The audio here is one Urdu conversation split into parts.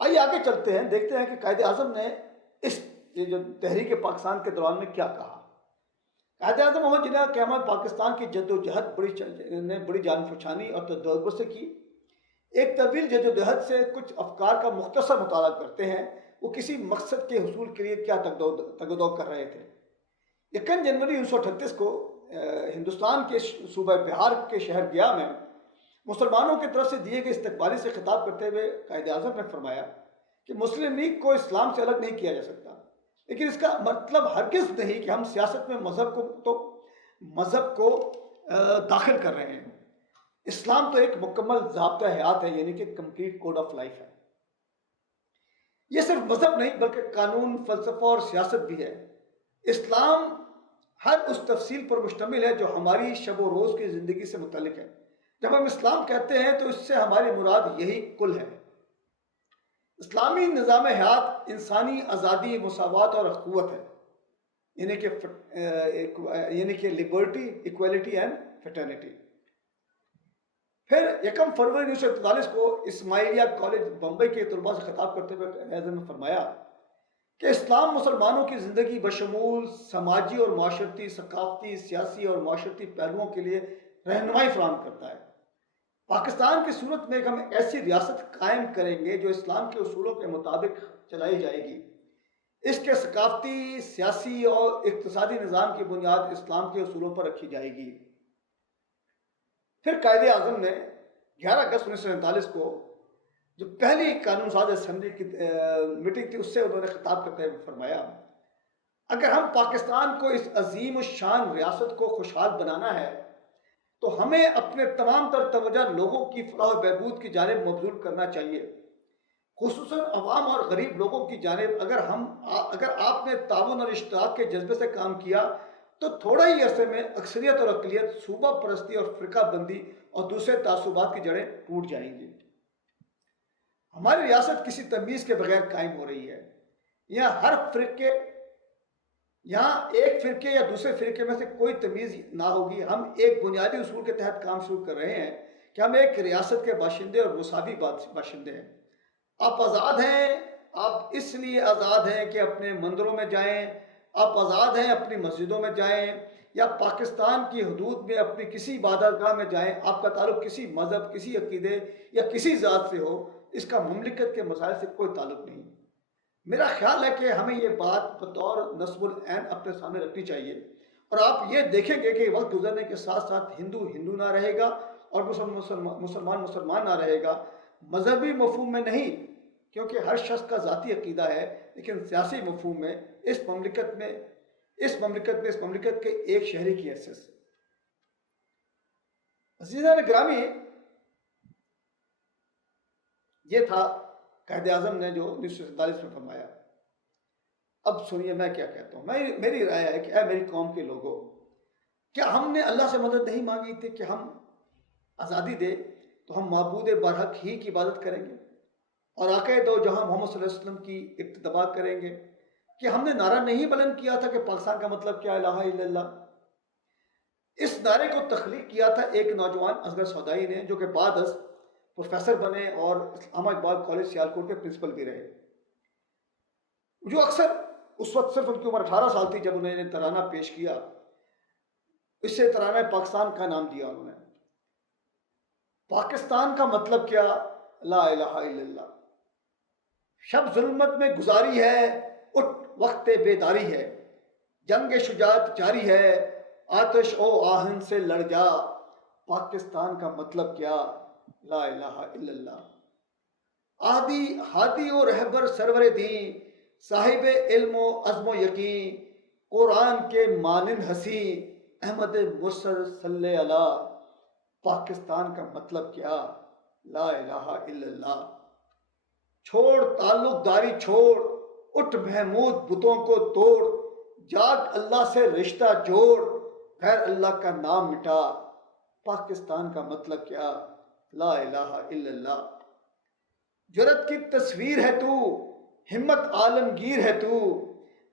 آئیے آگے چلتے ہیں، دیکھتے ہیں کہ قائد اعظم نے اس یہ جو تحریک پاکستان کے دوران میں کیا کہا۔ قائد اعظم محمد جناح قیامت پاکستان کی جد و جہد نے بڑی جان فشانی اور تدبر سے کی۔ ایک طویل جد و جہد سے کچھ افکار کا مختصر مطالعہ کرتے ہیں، وہ کسی مقصد کے حصول کے لیے کیا تگ و دو کر رہے تھے۔ 1 جنوری 1938 کو ہندوستان کے صوبہ بہار کے شہر گیا میں مسلمانوں کی طرف سے دیے گئے استقبالی سے خطاب کرتے ہوئے قائد اعظم نے فرمایا کہ مسلم لیگ کو اسلام سے الگ نہیں کیا جا سکتا، لیکن اس کا مطلب ہرگز نہیں کہ ہم سیاست میں مذہب کو داخل کر رہے ہیں۔ اسلام تو ایک مکمل ضابطہ حیات ہے، یعنی کہ کمپلیٹ کوڈ آف لائف ہے۔ یہ صرف مذہب نہیں بلکہ قانون، فلسفہ اور سیاست بھی ہے۔ اسلام ہر اس تفصیل پر مشتمل ہے جو ہماری شب و روز کی زندگی سے متعلق ہے۔ جب ہم اسلام کہتے ہیں تو اس سے ہماری مراد یہی کل ہے۔ اسلامی نظام حیات انسانی آزادی، مساوات اور اخوت ہے، یعنی کہ لبرٹی، ایکویلٹی اینڈ فیٹرنیٹی۔ پھر 1 فروری 1941 کو اسماعیلیہ کالج بمبئی کے طلباء سے خطاب کرتے ہوئے اعظم نے فرمایا کہ اسلام مسلمانوں کی زندگی بشمول سماجی اور معاشرتی، ثقافتی، سیاسی اور معاشرتی پہلوؤں کے لیے رہنمائی فراہم کرتا ہے۔ پاکستان کی صورت میں ہم ایسی ریاست قائم کریں گے جو اسلام کے اصولوں کے مطابق چلائی جائے گی۔ اس کے ثقافتی، سیاسی اور اقتصادی نظام کی بنیاد اسلام کے اصولوں پر رکھی جائے گی۔ پھر قائد اعظم نے 11 اگست 1947 کو جو پہلی قانون ساز اسمبلی کی میٹنگ تھی، اس سے انہوں نے خطاب کرتے ہوئے فرمایا اگر ہم پاکستان کو اس عظیم الشان ریاست کو خوشحال بنانا ہے تو ہمیں اپنے تمام تر توجہ لوگوں کی فلاح و بہبود کی جانب مبذول کرنا چاہیے، خصوصاً عوام اور غریب لوگوں کی جانب۔ اگر آپ نے تعاون اور اشتراک کے جذبے سے کام کیا تو تھوڑا ہی عرصے میں اکثریت اور اقلیت، صوبہ پرستی اور فرقہ بندی اور دوسرے تعصبات کی جڑیں ٹوٹ جائیں گی۔ ہماری ریاست کسی تمیز کے بغیر قائم ہو رہی ہے۔ یہاں ایک فرقے یا دوسرے فرقے میں سے کوئی تمیز نہ ہوگی۔ ہم ایک بنیادی اصول کے تحت کام شروع کر رہے ہیں کہ ہم ایک ریاست کے باشندے اور مساوی باشندے ہیں۔ آپ آزاد ہیں، آپ اس لیے آزاد ہیں کہ اپنے مندروں میں جائیں، آپ آزاد ہیں اپنی مسجدوں میں جائیں یا پاکستان کی حدود میں اپنی کسی عبادت گاہ میں جائیں۔ آپ کا تعلق کسی مذہب، کسی عقیدے یا کسی ذات سے ہو، اس کا مملکت کے مسائل سے کوئی تعلق نہیں۔ میرا خیال ہے کہ ہمیں یہ بات بطور نصب العین اپنے سامنے رکھنی چاہیے، اور آپ یہ دیکھیں گے کہ وقت گزرنے کے ساتھ ساتھ ہندو نہ رہے گا اور مسلمان نہ رہے گا، مذہبی مفہوم میں نہیں، کیونکہ ہر شخص کا ذاتی عقیدہ ہے، لیکن سیاسی مفہوم میں اس مملکت کے ایک شہری کی حیثیت سے۔ عزیزان گرامی، یہ تھا قائد اعظم نے جو 1947 میں فرمایا۔ اب سنیے میں کیا کہتا ہوں۔ میری رائے ہے کہ اے میری قوم کے لوگوں، کیا ہم نے اللہ سے مدد نہیں مانگی تھی کہ ہم آزادی دے تو ہم معبود برحق ہی کی عبادت کریں گے اور آقا دو جہاں محمد صلی اللہ علیہ وسلم کی اقتداء کریں گے؟ کہ ہم نے نعرہ نہیں بلند کیا تھا کہ پاکستان کا مطلب کیا الہ الا اللہ؟ اس نعرے کو تخلیق کیا تھا ایک نوجوان اصغر سودائی نے، جو کہ بعد از پروفیسر بنے اور علامہ اقبال کالج سیالکوٹ کے پرنسپل بھی رہے، جو اکثر اس وقت صرف ان کی عمر 18 سال تھی جب انہوں نے ترانہ پیش کیا۔ اس سے ترانہ پاکستان کا نام دیا انہوں نے۔ پاکستان کا مطلب کیا؟ لا الہ الا اللہ۔ شب ظلمت میں گزاری ہے، اٹھ وقت بیداری ہے، جنگ شجاعت جاری ہے، آتش او آہن سے لڑ جا۔ پاکستان کا مطلب کیا؟ لا الہ الا اللہ۔ ہادی و رہبر سرور دین، صاحب علم و عزم و یقین، قرآن کے مانند ہنسی، احمد مرسل صلی اللہ۔ پاکستان کا مطلب کیا؟ لا الہ الا اللہ۔ چھوڑ تعلق داری چھوڑ، اٹھ محمود بتوں کو توڑ، جاگ اللہ سے رشتہ جوڑ، غیر اللہ کا نام مٹا۔ پاکستان کا مطلب کیا؟ لا الہ الا اللہ۔ جرت کی تصویر ہے تو، ہمت عالمگیر ہے تو،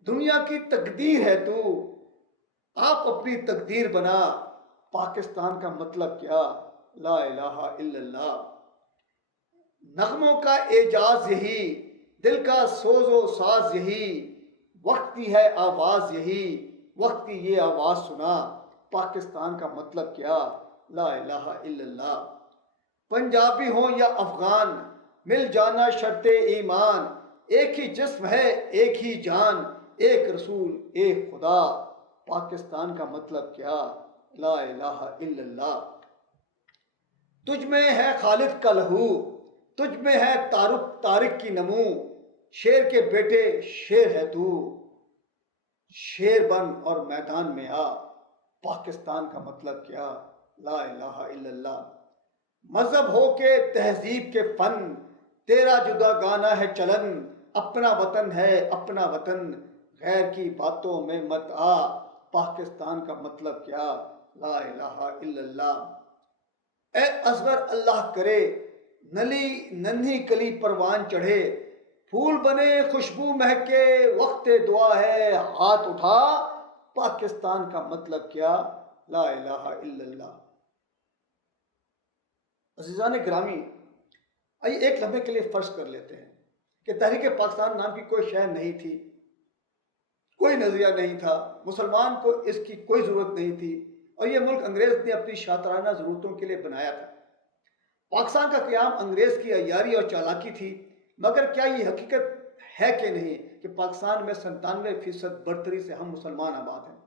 دنیا کی تقدیر ہے تو، آپ اپنی تقدیر بنا۔ پاکستان کا مطلب کیا؟ لا الہ الا اللہ۔ نغموں کا اعجاز یہی، دل کا سوز و ساز یہی، وقت کی ہے آواز یہی، وقت کی یہ آواز سنا، پاکستان کا مطلب کیا، لا الہ الا اللہ۔ پنجابی ہوں یا افغان، مل جانا شرط ایمان، ایک ہی جسم ہے ایک ہی جان، ایک رسول ایک خدا، پاکستان کا مطلب کیا، لا الہ الا اللہ۔ تجھ میں ہے خالد کا لہو، تجھ میں ہے طارق کی نمو، شیر کے بیٹے شیر ہے تو، شیر بن اور میدان میں آ، پاکستان کا مطلب کیا، لا الہ الا اللہ۔ مذہب ہو کے تہذیب کے فن، تیرا جدا گانا ہے چلن، اپنا وطن ہے اپنا وطن، غیر کی باتوں میں مت آ، پاکستان کا مطلب کیا، لا الہ الا اللہ۔ اے اصغر اللہ کرے، نلی ننھی کلی پروان چڑھے، پھول بنے خوشبو مہکے، وقت دعا ہے ہاتھ اٹھا، پاکستان کا مطلب کیا، لا الہ الا اللہ۔ عزیزان گرامی، آئیے ایک لمحے کے لیے فرض کر لیتے ہیں کہ تحریک پاکستان نام کی کوئی شے نہیں تھی، کوئی نظریہ نہیں تھا، مسلمان کو اس کی کوئی ضرورت نہیں تھی، اور یہ ملک انگریز نے اپنی شاطرانہ ضرورتوں کے لیے بنایا تھا۔ پاکستان کا قیام انگریز کی عیاری اور چالاکی تھی، مگر کیا یہ حقیقت ہے کہ نہیں کہ پاکستان میں 97% برتری سے ہم مسلمان آباد ہیں،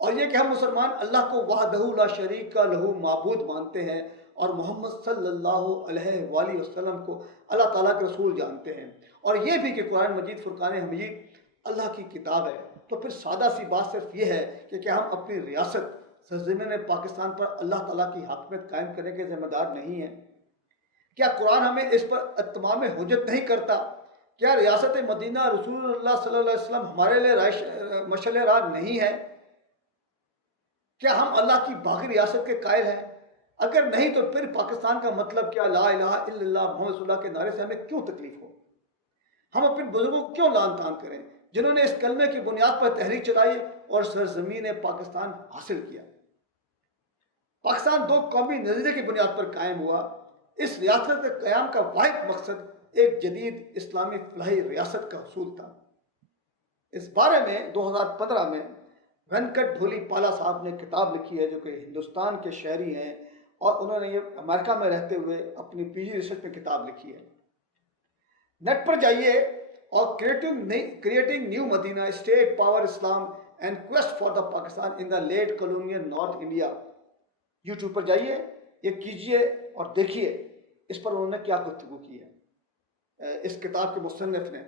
اور یہ کہ ہم مسلمان اللہ کو وحدہ لا شریک کا لہو معبود مانتے ہیں، اور محمد صلی اللہ علیہ وآلہ وسلم کو اللہ تعالیٰ کے رسول جانتے ہیں، اور یہ بھی کہ قرآن مجید فرقان حمید اللہ کی کتاب ہے۔ تو پھر سادہ سی بات صرف یہ ہے کہ کیا ہم اپنی ریاست سرزمین پاکستان پر اللہ تعالیٰ کی حاکمیت قائم کرنے کے ذمہ دار نہیں ہیں؟ کیا قرآن ہمیں اس پر اتمام حجت نہیں کرتا؟ کیا ریاست مدینہ رسول اللہ صلی اللہ علیہ وسلم ہمارے لیے مشعل راہ نہیں ہے؟ کیا ہم اللہ کی باقی ریاست کے قائل ہیں؟ اگر نہیں تو پھر پاکستان کا مطلب کیا، لا الہ الا اللہ محمد رسول اللہ کے نعرے سے ہمیں کیوں تکلیف ہو؟ ہم اپنے بزرگوں کو کیوں لعن طعن کریں جنہوں نے اس کلمے کی بنیاد پر تحریک چلائی اور سرزمین پاکستان حاصل کیا؟ پاکستان دو قومی نظریے کی بنیاد پر قائم ہوا۔ اس ریاست کے قیام کا واحد مقصد ایک جدید اسلامی فلاحی ریاست کا حصول تھا۔ اس بارے میں 2015 میں وینکٹ ڈھولی پالا صاحب نے کتاب لکھی ہے، جو کہ ہندوستان کے شہری ہیں، اور انہوں نے یہ امریکہ میں رہتے ہوئے اپنی پی جی ریسرچ میں کتاب لکھی ہے۔ نیٹ پر جائیے اور creating new Medina state power Islam and quest for the Pakistan in the late colonial north India, YouTube پر جائیے، یہ کیجئے اور دیکھیے اس پر انہوں نے کیا گفتگو کی ہے اس کتاب کے مصنف نے۔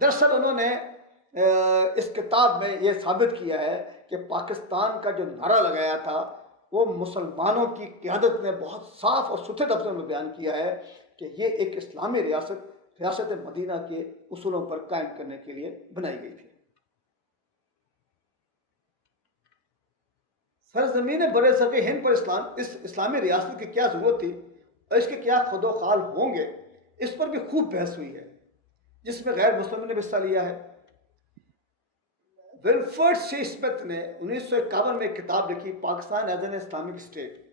دراصل انہوں نے اس کتاب میں یہ ثابت کیا ہے کہ پاکستان کا جو نعرہ لگایا تھا وہ مسلمانوں کی قیادت نے بہت صاف اور ستھرے لفظوں میں بیان کیا ہے کہ یہ ایک اسلامی ریاست مدینہ کے اصولوں پر قائم کرنے کے لیے بنائی گئی تھی۔ سرزمین برصغیر ہند پر اس اسلامی ریاست کی کیا ضرورت تھی اور اس کے کیا خد و خال ہوں گے، اس پر بھی خوب بحث ہوئی ہے، جس میں غیر مسلموں نے بھی حصہ لیا ہے۔ ولفرڈ سی اسمتھ نے 1951 میں کتاب لکھی، Pakistan as an Islamic state.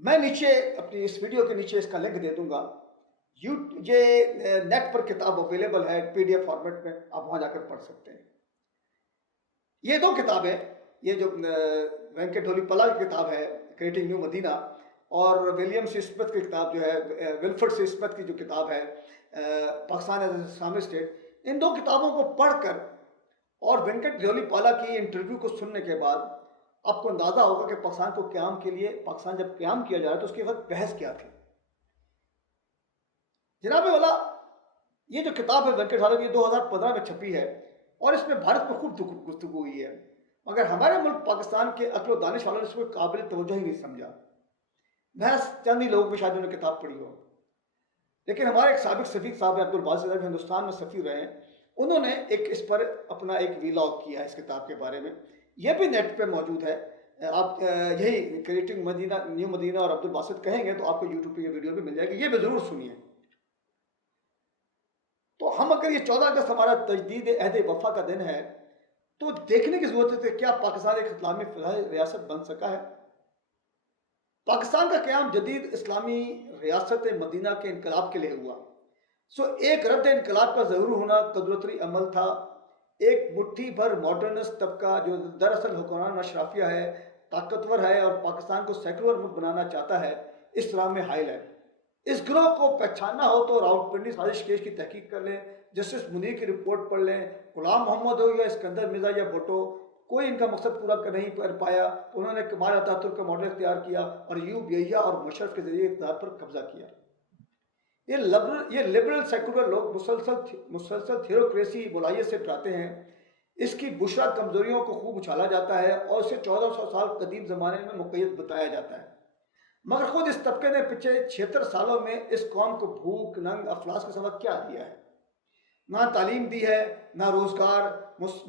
میں نیچے اپنی اس ویڈیو کے نیچے اس کا لنک دے دوں گا، یہ نیٹ پر کتاب اویلیبل ہے پی ڈی ایف فارمیٹ میں، آپ وہاں جا کر پڑھ سکتے ہیں۔ یہ دو کتابیں، یہ جو وینکٹ ڈھولی پالا کی کتاب ہے کریٹنگ نیو مدینہ، اور ولیم سی اسمتھ کی کتاب جو ہے، ولفرڈ سی اسمتھ کی جو کتاب ہے Pakistan as an Islamic state, ان دو کتابوں کو پڑھ کر اور وینکٹ ڈھولی پالا کی انٹرویو کو سننے کے بعد آپ کو اندازہ ہوگا کہ پاکستان کو قیام کے لیے، پاکستان جب قیام کیا جا رہا ہے تو اس کے وقت بحث کیا تھی۔ جناب والا، یہ جو کتاب ہے وینکٹ ڈھولی کی 2015 میں چھپی ہے، اور اس میں بھارت پر خوب گفتگو ہوئی ہے، مگر ہمارے ملک پاکستان کے عقل و دانش والوں نے اس کو قابل توجہ ہی نہیں سمجھا۔ بحث چند ہی لوگوں میں شاید انہوں نے کتاب پڑھی ہو، لیکن ہمارے ایک سابق سفیر صاحب عبد الباسط صاحب ہندوستان میں سفیر رہے ہیں، انہوں نے اس پر اپنا ایک ویلاگ کیا ہے اس کتاب کے بارے میں، یہ بھی نیٹ پہ موجود ہے۔ آپ یہی کریٹنگ مدینہ نیو مدینہ اور عبد الباسط کہیں گے تو آپ کو یوٹیوب پہ یہ ویڈیو بھی مل جائے گی، یہ بھی ضرور سنیے۔ تو ہم اگر یہ 14 اگست ہمارا تجدید عہد وفا کا دن ہے تو دیکھنے کی ضرورت ہے کہ کیا پاکستان ایک اسلامی فلاحی ریاست بن سکا ہے؟ پاکستان کا قیام جدید اسلامی ریاست مدینہ کے انقلاب کے لیے ہوا. ایک رد انقلاب کا ضرور ہونا قدرتی عمل تھا. ایک مٹھی بھر ماڈرنسٹ طبقہ جو دراصل حکمران اشرافیہ ہے، طاقتور ہے اور پاکستان کو سیکولر ملک بنانا چاہتا ہے، اس راہ میں حائل ہے. اس گروہ کو پہچاننا ہو تو راولپنڈی سازش کیس کی تحقیق کر لیں، جسٹس منیر کی رپورٹ پڑھ لیں. غلام محمد ہو یا اسکندر مرزا یا بھٹو، کوئی ان کا مقصد پورا نہیں کر پایا تو انہوں نے کمال اتاترک کا ماڈل اختیار کیا اور ایوب یحییٰ اور مشرف کے ذریعے اقتدار پر قبضہ کیا. یہ لبرل سیکولر لوگ مسلسل تھیوروکریسی بلائیت سے ڈراتے ہیں. اس کی بشرا کمزوریوں کو خوب اچھالا جاتا ہے اور اسے 1400 سال قدیم زمانے میں مقید بتایا جاتا ہے. مگر خود اس طبقے نے پچھلے 76 سالوں میں اس قوم کو بھوک، ننگ، افلاس کے سبب کیا دیا ہے؟ نہ تعلیم دی ہے، نہ روزگار،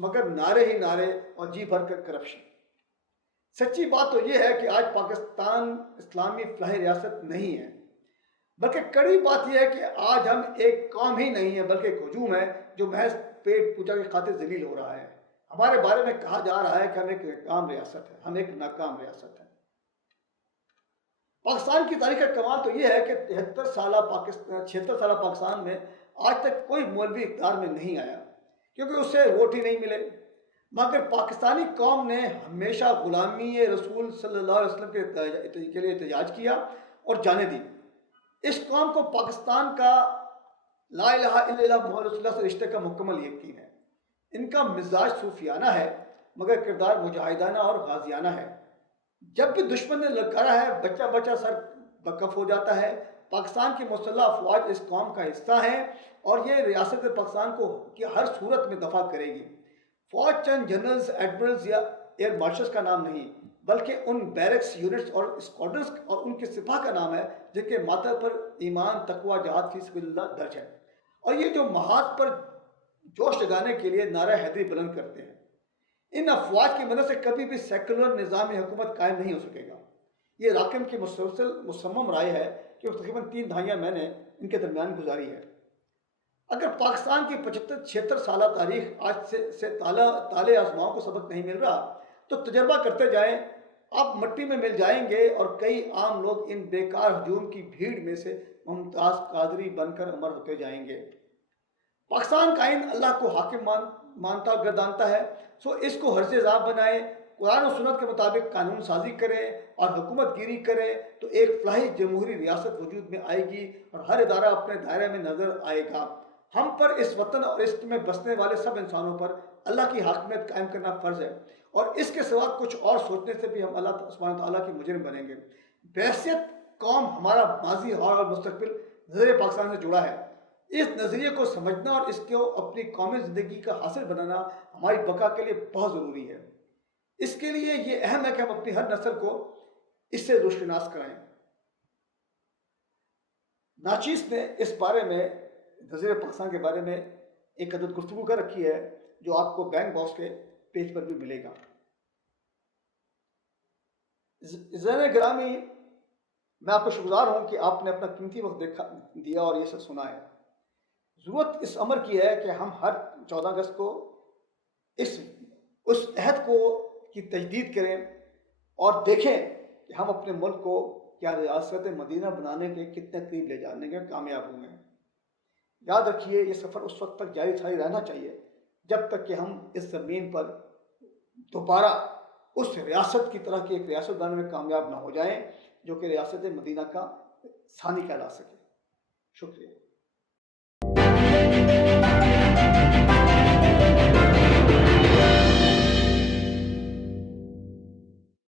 مگر نعرے ہی نعرے اور جی بھر کر کرپشن. سچی بات تو یہ ہے کہ آج پاکستان اسلامی فلاحی ریاست نہیں ہے، بلکہ کڑی بات یہ ہے کہ آج ہم ایک قوم ہی نہیں ہے بلکہ ایک ہجوم ہے جو محض پیٹ پوجا کی خاطر ذلیل ہو رہا ہے. ہمارے بارے میں کہا جا رہا ہے کہ ہم ایک ناکام ریاست ہے، ہم ایک ناکام ریاست ہے. پاکستان کی تاریخ کا کمال تو یہ ہے کہ 76 سالہ پاکستان میں آج تک کوئی مولوی اقتدار میں نہیں آیا کیونکہ اسے ووٹ ہی نہیں ملے. مگر پاکستانی قوم نے ہمیشہ غلامی رسول صلی اللہ علیہ وسلم کے لیے احتجاج کیا اور جانیں دی. اس قوم کو پاکستان کا لا الہ الا اللہ محمد رسول اللہ سے رشتے کا مکمل یقین ہے. ان کا مزاج صوفیانہ ہے مگر کردار مجاہدانہ اور غازیانہ ہے. جب بھی دشمن نے للکارا ہے بچہ بچہ سر بکف ہو جاتا ہے. پاکستان کی مسلح افواج اس قوم کا حصہ ہیں اور یہ ریاست پاکستان کو ہر صورت میں دفاع کرے گی. فوج چند جنرلز، ایڈمرلز یا ایئر مارشلز کا نام نہیں بلکہ ان بیرکس یونٹس اور اسکواڈرنز اور ان کے سپاہ کا نام ہے جن کے ماتھے پر ایمان، تقوی، جہاد فی سبیل اللہ درج ہے اور یہ جو محاذ پر جوش جگانے کے لیے نعرہ حیدری بلند کرتے ہیں. ان افواج کی مدد سے کبھی بھی سیکولر نظام حکومت قائم نہیں ہو سکے گا. یہ راکم کی مسلسل مصمم رائے ہے کہ تقریباً 3 دہائیاں میں نے ان کے درمیان گزاری ہے. اگر پاکستان کی 75-76 سالہ تاریخ آج سے تالے آزماؤں کو سبق نہیں مل رہا تو تجربہ کرتے جائیں. آپ مٹی میں مل جائیں گے اور کئی عام لوگ ان بیکار ہجوم کی بھیڑ میں سے ممتاز قادری بن کر امر ہوتے جائیں گے. پاکستان کا آئین اللہ کو حاکم مانتا اور گردانتا ہے، اس کو حرز ضابط بنائے، قرآن و سنت کے مطابق قانون سازی کرے اور حکومت گیری کرے تو ایک فلاحی جمہوری ریاست وجود میں آئے گی اور ہر ادارہ اپنے دائرے میں نظر آئے گا. ہم پر اس وطن اور اس میں بسنے والے سب انسانوں پر اللہ کی حاکمیت قائم کرنا فرض ہے اور اس کے سوا کچھ اور سوچنے سے بھی ہم اللہ سبحانہ تعالیٰ کے مجرم بنیں گے. بحیثیت قوم ہمارا ماضی، حال اور مستقبل نظریہ پاکستان سے جڑا ہے. اس نظریے کو سمجھنا اور اس کو اپنی قومی زندگی کا حاصل بنانا ہماری بقا کے لیے بہت ضروری ہے. اس کے لیے یہ اہم ہے کہ ہم اپنی ہر نسل کو اس سے روشناس کرائیں. ناچیز نے اس بارے میں نظریہ پاکستان کے بارے میں ایک عدد گفتگو کر رکھی ہے جو آپ کو بینک باکس کے پیج پر بھی ملے گا. زین گرامی، میں آپ کو شکرگزار ہوں کہ آپ نے اپنا قیمتی وقت دیا اور یہ سب سنا ہے. ضرورت اس امر کی ہے کہ ہم ہر 14 اگست کو اس عہد کی تجدید کریں اور دیکھیں کہ ہم اپنے ملک کو کیا ریاست مدینہ بنانے کے کتنے قریب لے جانے کے کامیاب ہوئے ہیں. یاد رکھیے یہ سفر اس وقت تک جاری رہنا چاہیے جب تک کہ ہم اس زمین پر دوبارہ اس ریاست کی طرح کی ایک ریاست بنانے میں کامیاب نہ ہو جائیں جو کہ ریاست مدینہ کا ثانی کہلا سکے. شکریہ.